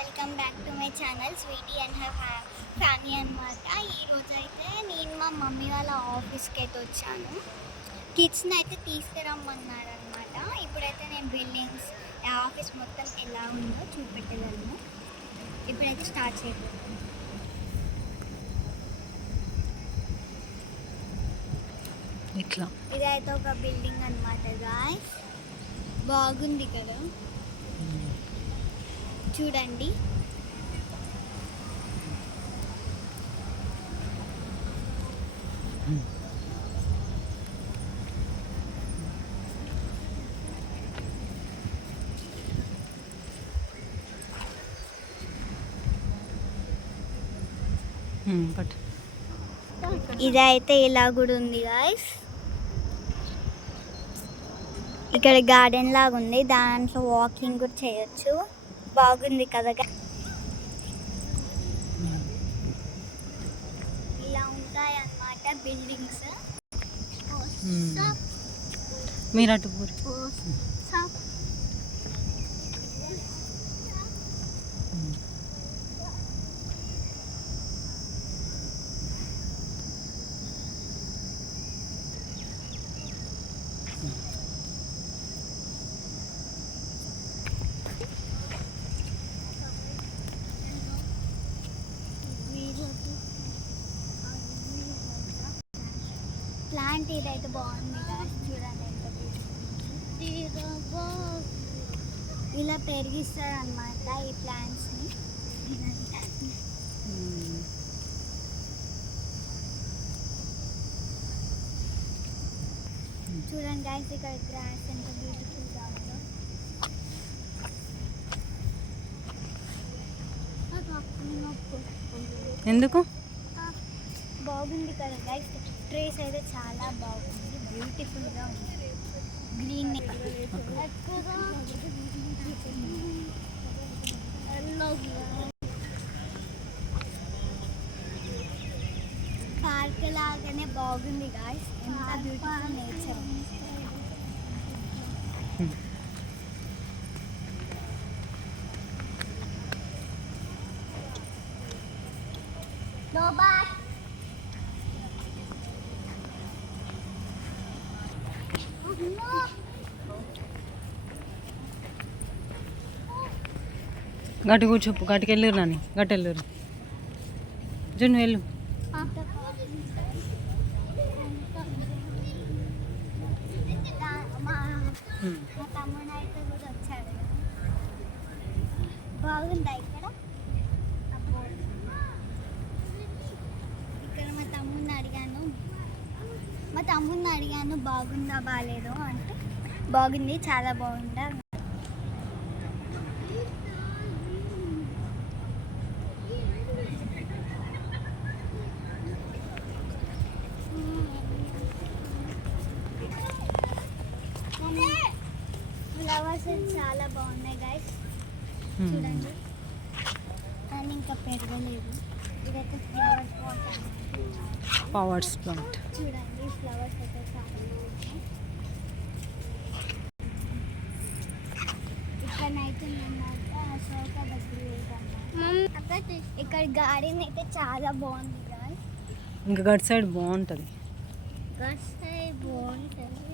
Welcome back to my channel Sweetie and her family అనమాట. ఈరోజు అయితే నేను మా మమ్మీ వాళ్ళ ఆఫీస్కి అయితే వచ్చాను. కిడ్స్ని అయితే తీసుకురమ్మన్నారు అనమాట. ఇప్పుడైతే నేను బిల్డింగ్స్ ఆఫీస్ మొత్తం ఎలా ఉందో చూపెట్టగలను. ఇప్పుడైతే స్టార్ట్ చేయబోతున్నాను. ఇట్లా ఇదైతే ఒక బిల్డింగ్ అనమాట గాయ్స్. బాగుంది కదా, చూడండి. ఇదైతే ఇలా కూడా ఉంది గాయ్స్. ఇక్కడ గార్డెన్ లాగా ఉంది, దాంట్లో వాకింగ్ కూడా చేయొచ్చు. బాగుంది కదా. ఇలా ఉంటాయి అన్నమాట బిల్డింగ్స్. మీరు అటు ప్లాంట్ ఇదైతే బాగుంది కదా, చూడండి ఎంత ఇలా పెరిగిస్తారు అన్నమాట ఈ ప్లాంట్స్ని. చూడండి గైస్, ఇక్కడ గ్రాస్ ఎంత బ్యూటిఫుల్గా ఉందో. ఎందుకు బాగుంది కదా గైస్. ట్రీస్ అయితే చాలా బాగుంది, బ్యూటిఫుల్గా ఉంది. గ్రీన్ పార్క్ లాగానే బాగుంది గాయ్స్. ఎంత బ్యూటిఫుల్ నేచర్. గట్టి కూర్చో, గట్టికి వెళ్ళరు నాని, గట్టి వెళ్ళరు. జున్ను వెళ్ళు. మా తమ్ముడు అయితే కూడా వచ్చాడు. బాగుందా ఇక్కడ? ఇక్కడ మా తమ్ముడిని అడిగాను బాగుందా బాగాలేదో అంటే బాగుంది, చాలా బాగుందా. ఫ్లవర్స్ చాలా బాగున్నాయి గైస్, చూడండి. కానీ ఇంకా పెరగలేదు. ఇదైతే ఫ్లవర్స్ ప్లాంట్. చూడండి, ఫ్లవర్స్ అయితే చాలా బాగున్నాయి. ఇక్కడనైతే మేమైతే అశోక దగ్గర వెళ్తాము. ఇక్కడ గార్డెన్ అయితే చాలా బాగుంది గాయ్స్. ఇంకా గట్ సైడ్ బాగుంటుంది. గట్ సైడ్ బాగుంటుంది.